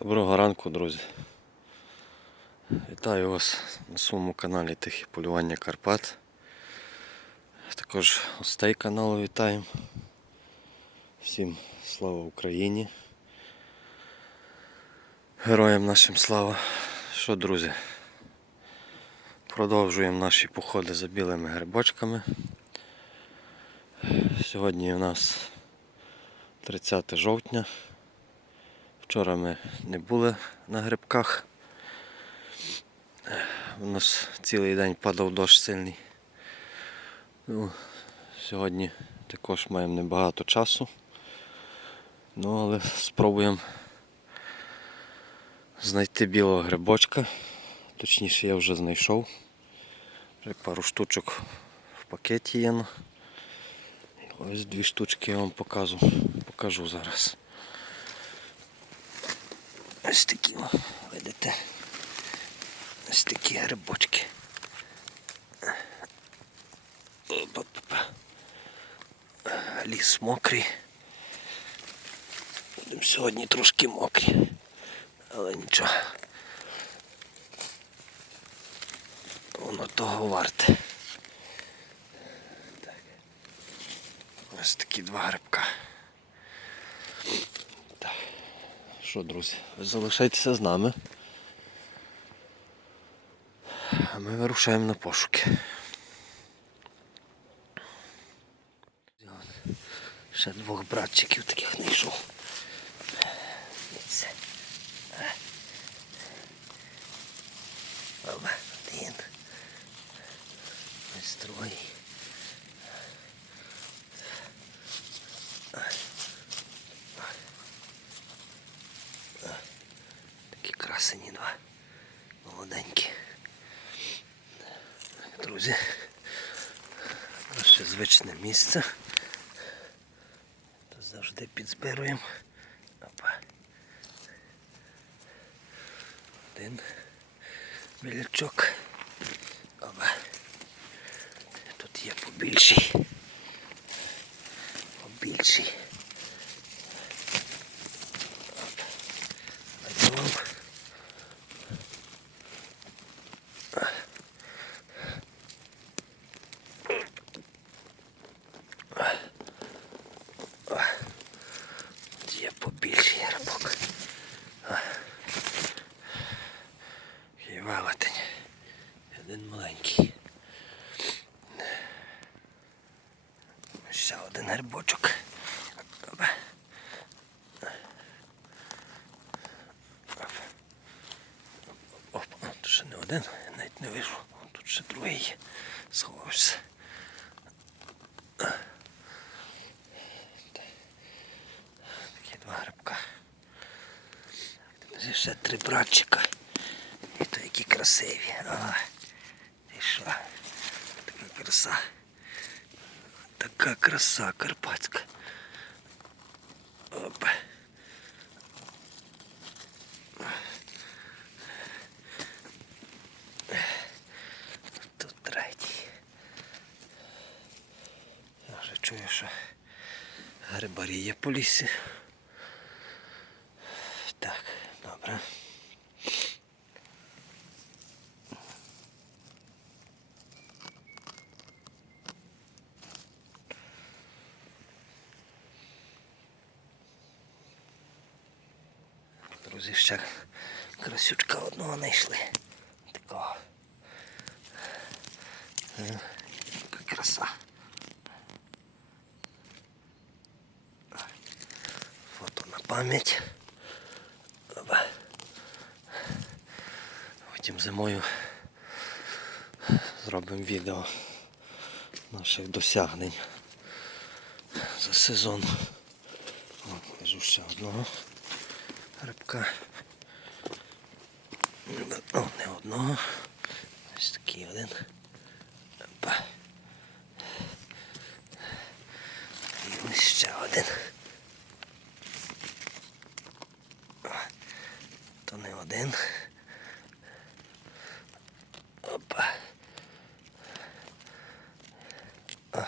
Доброго ранку, друзі. Вітаю вас на своєму каналі Тихі полювання Карпат. Також гостей каналу вітаємо. Всім слава Україні. Героям нашим слава. Що, друзі? Продовжуємо наші походи за білими грибочками. Сьогодні у нас 30 жовтня. Вчора ми не були на грибках. У нас цілий день падав дощ сильний. Ну, сьогодні також маємо небагато часу. Ну, але спробуємо знайти білого грибочка. Точніше я вже знайшов. Вже пару штучок в пакеті є. ну. Ось дві штучки я вам покажу, покажу зараз. Ось такі, видите? Ось такі грибочки. Ліс мокрий. Будемо сьогодні трошки мокрі. Але нічого. Воно того варте. Ось такі два грибка. Так. Що, друзі, ви залишайтеся з нами. А ми вирушаємо на пошуки. Ще двох братчиків таких знайшов. Дивіться. Оба, один. Ось другий. Такі красені два. Молоденькі. Друзі. Наше звичне місце. Та завжди підзбируємо. Опа. Один білячок. Оба. Тут є побільший. Побільший. Пойдем. Є побільший грибок. І велетень. І Один маленький. Ще один грибочок. Опа. Оп, а, тут ще не один, я навіть не вийшов. О, Тут ще другий сховався. Такі два грибка. Тут ще три братчика. І то які красиві. А, і що? Така краса. Така краса карпатська. Опа. Тут третій. Я вже чую, що грибарі по лісі. Так, добре. Друзі, ще красючка одного знайшли. Такого. Е, Яка краса. Фото на пам'ять. Потім зимою зробимо відео наших досягнень за сезон. Покажу ще одного грибка. О, не одного. Ось такий один. Опа. І ось ще один. О, То не один. Опа. А,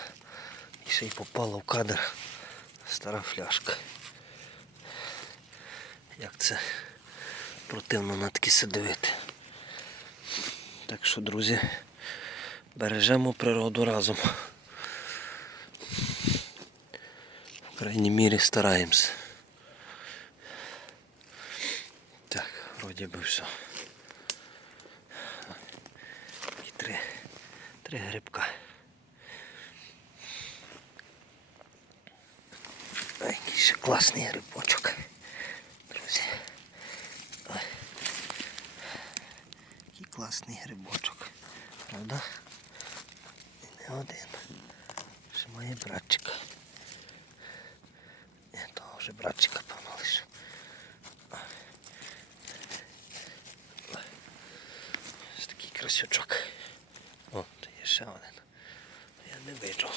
і ще й попала в кадр стара фляжка. Як це Противно на такі сидивити. Так що, друзі, бережемо природу разом. В крайній мірі стараємось. Так, вроді би все. І три, три грибка. Який ще класний грибочок. Друзі. Який класний грибочок. Правда? І не один. Ще має братчика. Ні, того вже братчика певно лише. Ось такий красючок. О, тут є ще один. Я не бачу.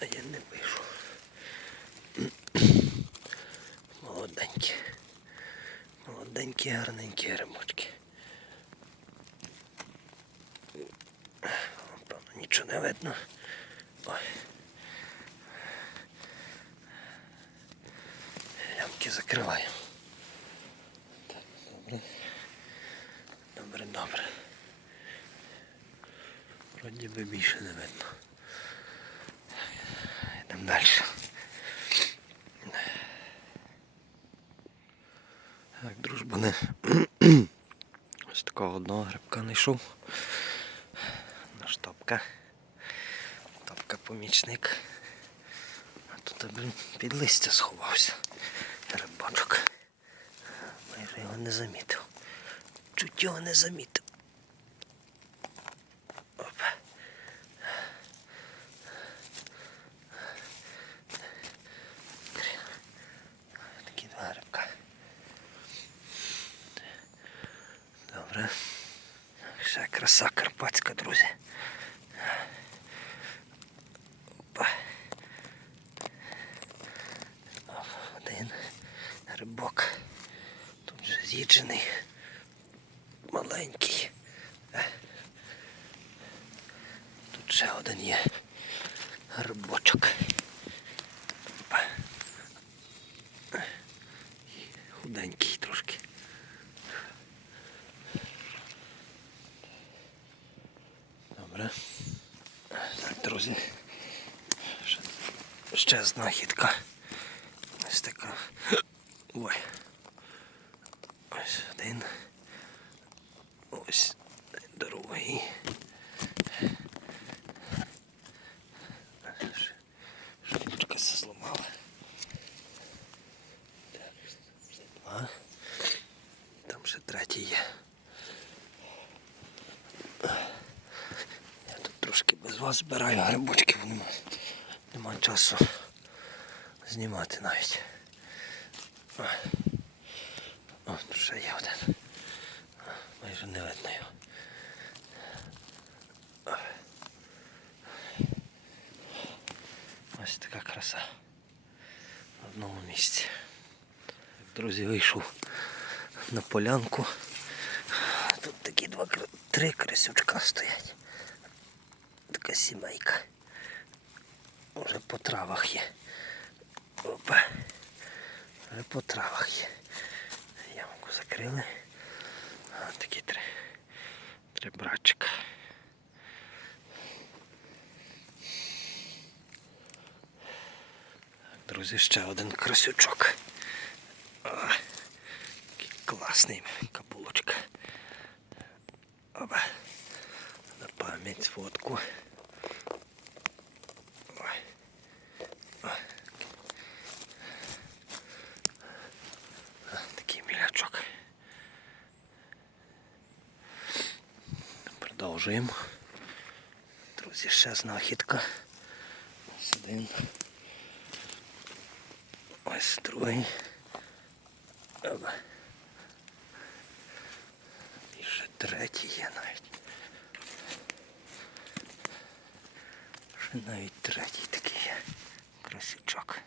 Я не бачу. Молоденькі. Молоденькі, гарненькі грибочки. Нічого не видно. Ой. Ямки закриваю. Так, добре. Добре, добре. Вроді би більше не видно. Йдемо далі. Так, дружбани. Ось такого одного грибка знайшов. Наш топка. Топка помічник. А тут блін, під листя сховався. Грибочок. Майже його не замітив. Чуть його не замітив. Опа. Такі два грибка. Добре. Ще краса карпатська, друзі. Опа. Оп, Один грибок. Тут вже з'їджений. Маленький. Тут ще один є грибочок. Худенький трошки. Добре. Так, друзі. Ще, ще знахідка. Ось така. Ой. Ось один. Ось другий. Ш- Штучка се зламала. Так, Там ще третій є. Я тут трошки без вас збираю грибочки, бо нема, нема часу знімати навіть. О, О, тут ще є один. Майже не видно його. Ось така краса. В одному місці. Так, Друзі, вийшов на полянку. Тут такі два три крисючка стоять. Така сімейка. Уже по травах є. Опа. Вже по травах є. Ямку закрили. А такі три. Три братчика. Друзі, ще один красючок. А, який класний капулочка. Опа. На пам'ять фотку. Ой. Ой. А, Такий мілячок. Продовжуємо. Друзі, ще знахідка. Ось один. Ось другий. І ще третій є навіть. Ще навіть третій такий є. Красючок.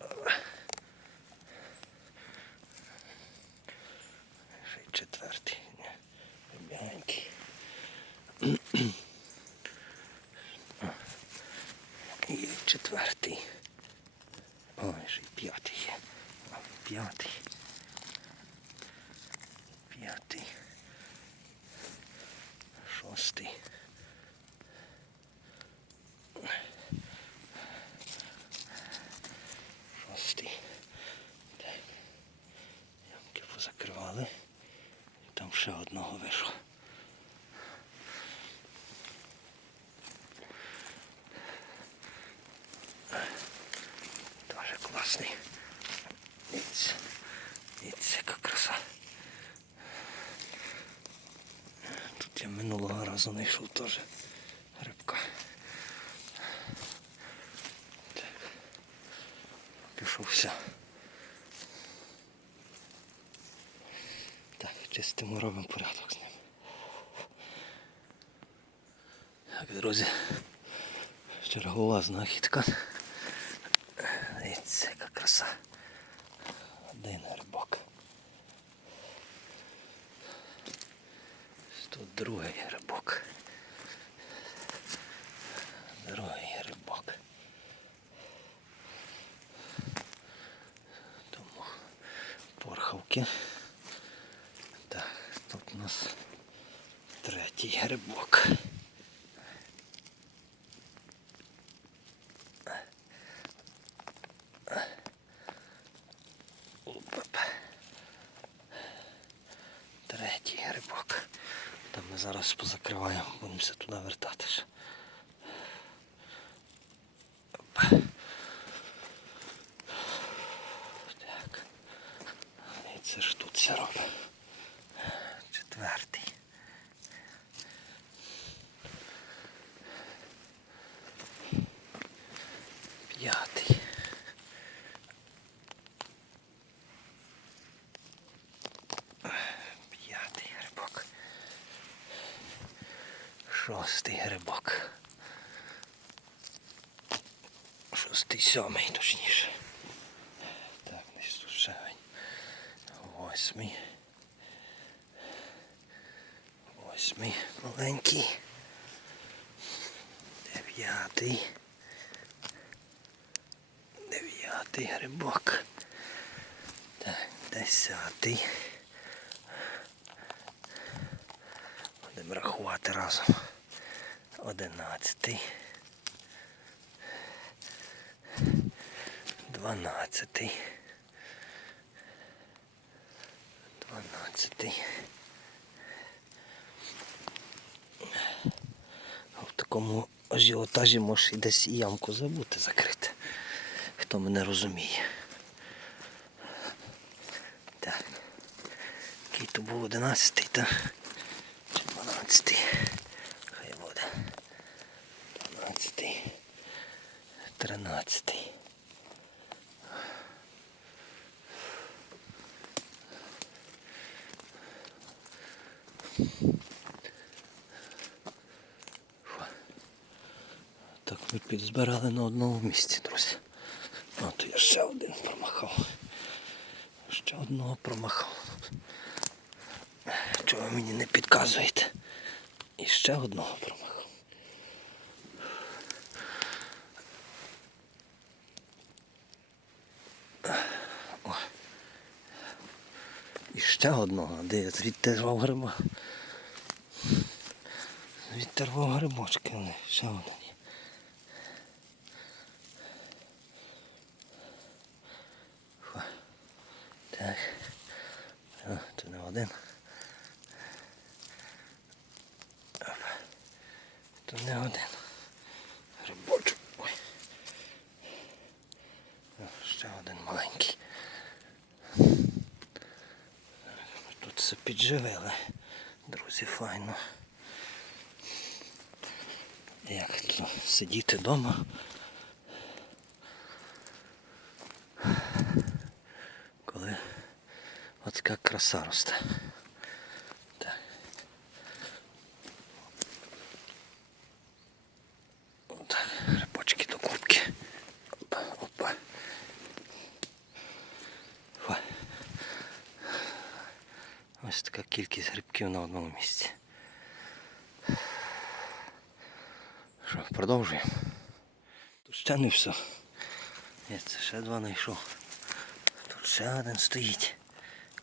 Опа. Ще й четвертий. Ні, Бігенький. І четвертий. Ой, ще й п'ятий є. О, П'ятий. Шостий. Шостий. Так. Ямки позакривали. Там ще одного вийшло. Дуже класний. Дивіться. Дивіться, яка краса. Тут я минулого разу знайшов теж рибка. Так. Так, чистимо, робимо порядок з ним. Так, друзі. Чергова знахідка. Дивіться, яка краса. Один грибок. Тут другий грибок. Другий грибок. Тому порхавки. Так, тут у нас третій грибок. Оп. Третій грибок. Там ми зараз позакриваємо, будемося туди вертатися. Оп. Так. І це ж тут все робить. Четвертий. П'ятий. П'ятий грибок. Шостий грибок. Шостий, сьомий, точніше. Так, ще він. Восьмий. Восьмий маленький. Дев'ятий. Дев'ятий грибок. Так, десятий. Будемо рахувати разом. Одинадцятий. Дванадцятий. Дванадцятий. В такому ажіотажі можеш і десь і ямку забути закрити. Хто мене розуміє. Так. Який то був одинадцятий, та чи дванадцятий. Хай буде. Дванадцятий. Тринадцятий. Так ми підзбирали на одному місці, друзі. То я ще один промахав. Ще одного промахав. Чого ви мені не підказуєте? І ще одного промахав. О. І ще одного, де я звідти рвав гриба? Звідти рвав грибочки, вони ще один Так. О, це не один. Оп. То не один. Грибочок. Ой. О, ще один маленький. Тут все підживили. Друзі, файно. Як тут сидіти вдома. Коли от така краса росте. Так. До кубки. Опа, опа. Ось така кількість грибків на одному місці. Що, продовжуємо. Тут ще не все. Є, це ще два знайшов. Тут ще один стоїть.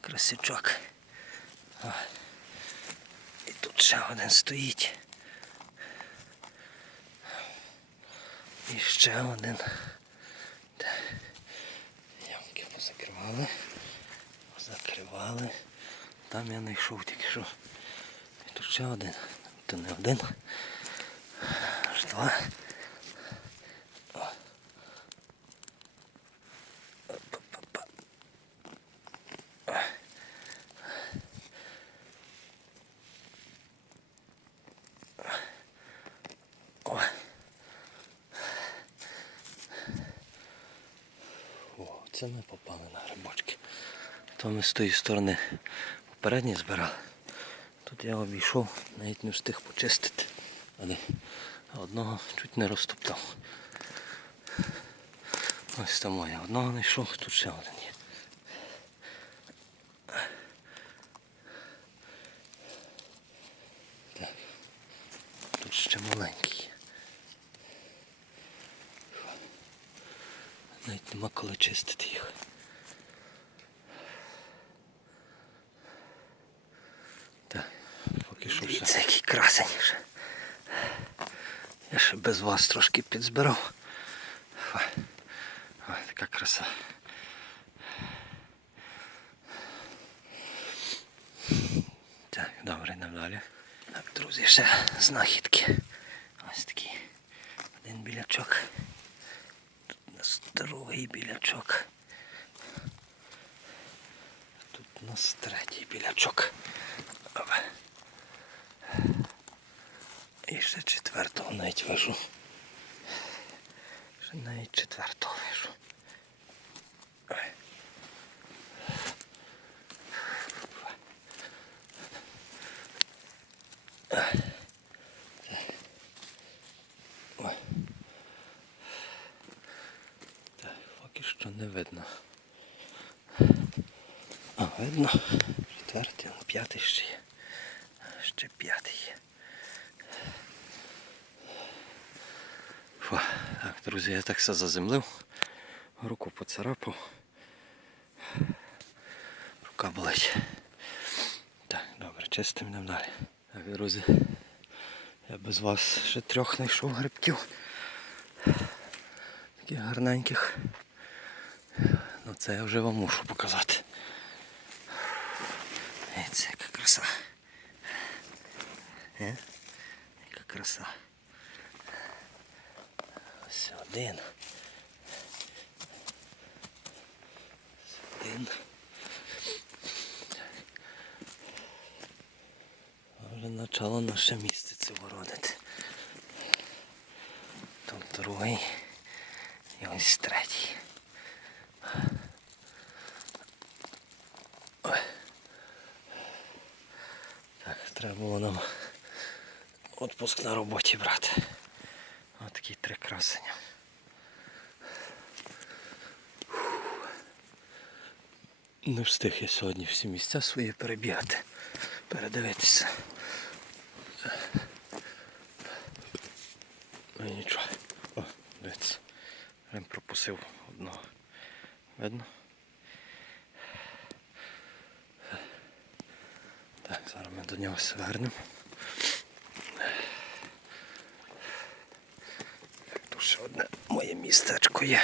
Красючок. О. І тут ще один стоїть. І ще один. Ямки позакривали. Позакривали. Там я знайшов тільки що. І тут ще один. То не один. Аж два. О. Оп-оп-оп. О. О, це ми попали на грибочки. То ми з тої сторони попередні збирали. Тут я обійшов, навіть не встиг почистити. Але одного чуть не розтоптав. Ось там я одного знайшов, тут ще один є. Так. Тут ще маленький. Навіть нема коли чистити їх. Так, поки що все. Дивіться, який красень ще. Я ще без вас трошки підзбирав. Ой, ой, така краса. Так, добре, нам далі. Так, друзі, ще знахідки. Ось такі. Один білячок. Тут у нас другий білячок. Тут у нас третій білячок. Опа. І ще четвертого навіть вижу. Ще навіть четвертого вижу. Ой. Ой. Так, поки що не видно. А, видно. Четвертий, ну, п'ятий ще є. Ще п'ятий є. Фу. Так, друзі, я так все заземлив. Руку поцарапав. Рука болить. Так, добре, чистим йдемо далі. Так, друзі. Я без вас ще трьох знайшов грибків. Таких гарненьких. Ну це я вже вам мушу показати. Дивіться, яка краса. Е? Яка краса. Ось один. Ось один. Вже почало наше місце це вородити. Тут другий. І ось третій. Так, треба було нам відпуск на роботі брати. Ось такі три красення. Не встиг я сьогодні всі місця свої перебігати, передивитися. Ну нічого. О, дивіться. Рем пропустив одного. Видно? Так, зараз ми до нього звернемо. Тут ще одне моє містечко є.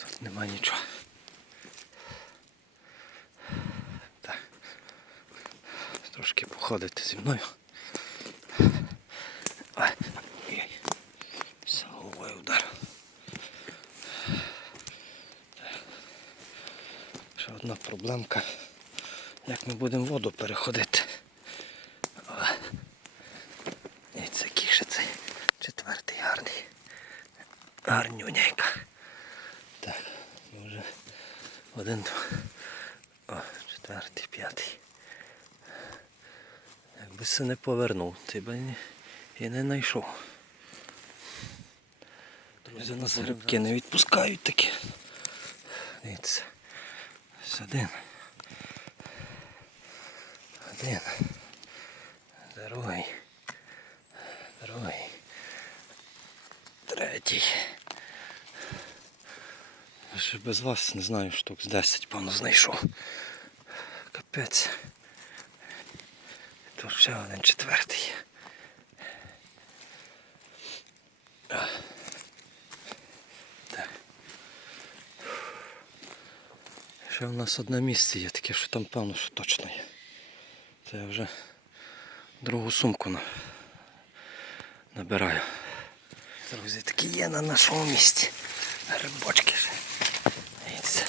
Тут нема нічого. Так. Трошки походити зі мною. Одна проблемка. Як ми будемо воду переходити. О. І це який ще цей четвертий гарний. Гарнюняйка. Так, ми вже один, о, четвертий, п'ятий. Якби не повернув, ти б і- не знайшов. Друзі, нас грибки не відпускають такі. Дивіться. Ось один. Один. Другий. Другий. Третій. Щоб без вас, не знаю, штук з 10, певно, знайшов. Капець. Тут ще один четвертий. Так. Ще в нас одне місце є таке, що там певно, що точно є. Це я вже другу сумку на... набираю. Друзі, такі є на нашому місці. Грибочки ж. Дивіться.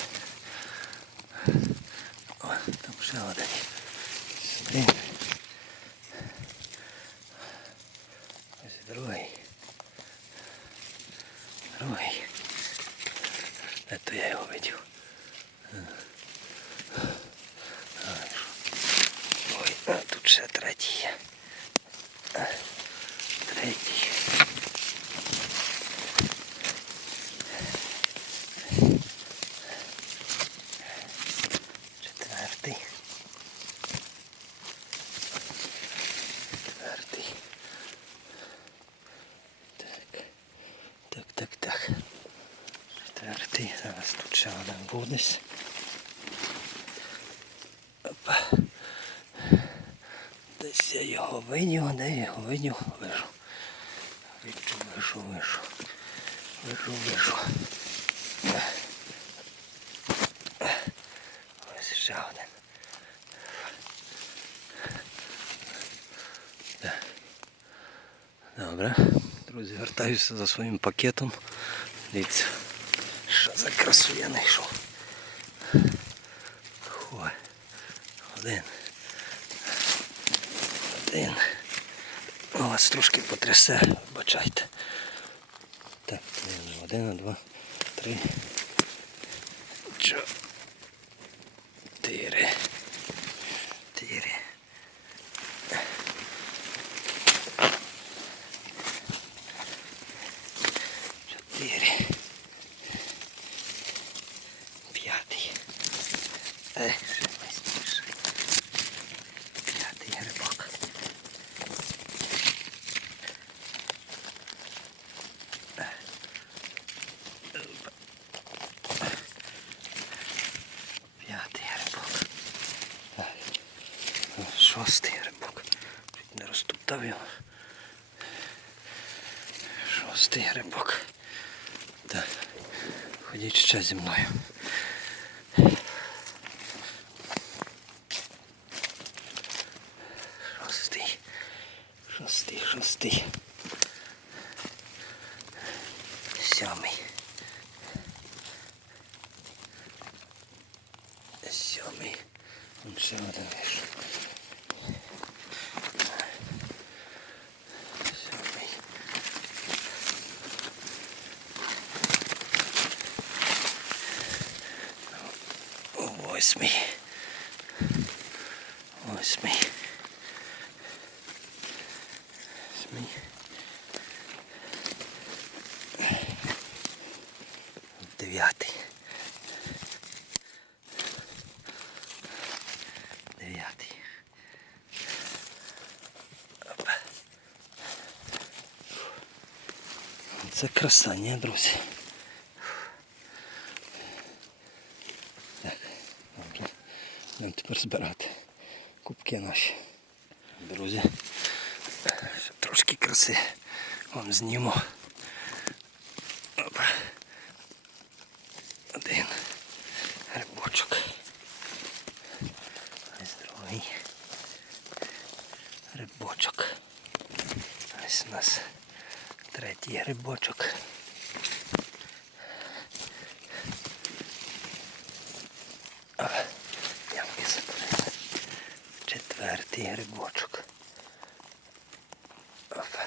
О, там ще один. Сюди. Ось другий. Другий. Де то я його видів? Ой, а тут ще третій є. Третій. Четвертий. Четвертий. Так. Так, так, так. Четвертий. Зараз тут ще один буде. Опа. Десь я його виняв, де я його виняв, вижу. Вижу, вижу, вижу. Вижу, вижу. Ось ще один. Так. Добре. Друзі, вертаюся за своїм пакетом. Дивіться, що за красу я знайшов. Ой. Один. Один. О, вас трошки потрясе, вибачайте. Так, один, два, три. Чотири. Чотири. Чотири. П'ятий. Е, ще быстріше. П'ятий грибок. П'ятий грибок. Так. Шостий грибок. Чуть не розтоптав його. Шостий грибок. Так. Ходіть ще зі мною. Шостий. Шостий, шостий. Сьомий. Сьомий. Вон ще один вийшов. Сьомий. Восьмий. Восьмий. Восьмий. Дев'ятий. Дев'ятий. Опа. Це краса, ні, друзі. Так, добре. Будемо тепер збирати кубки наші. Друзі. Ще трошки краси вам зніму. Один грибочок. Ось другий грибочок. Ось у нас третій грибочок. А, ямки закрили. Четвертий грибочок. Опа.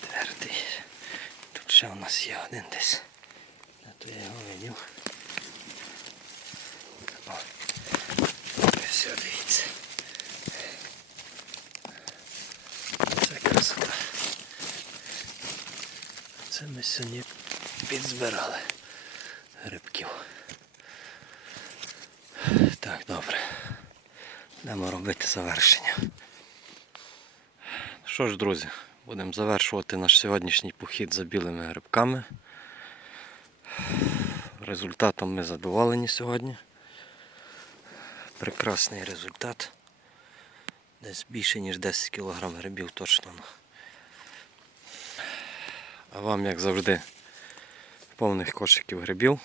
Четвертий. Тут ще у нас є один десь. А то я його видів. О, все, дивіться. Це красота. Це ми сьогодні підзбирали грибків. Так, добре. Йдемо робити завершення. Що ж, друзі, Будемо завершувати наш сьогоднішній похід за білими грибками. Результатом ми задоволені сьогодні. Прекрасний результат. Десь більше, ніж 10 кг грибів точно. А вам, як завжди, повних кошиків грибів.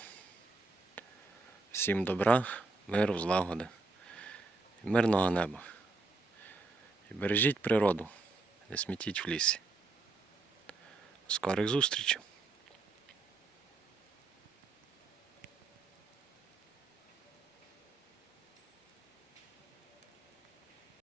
Всім добра, миру, злагоди і мирного неба. І бережіть природу, не смітіть в лісі. Скорих зустрічей!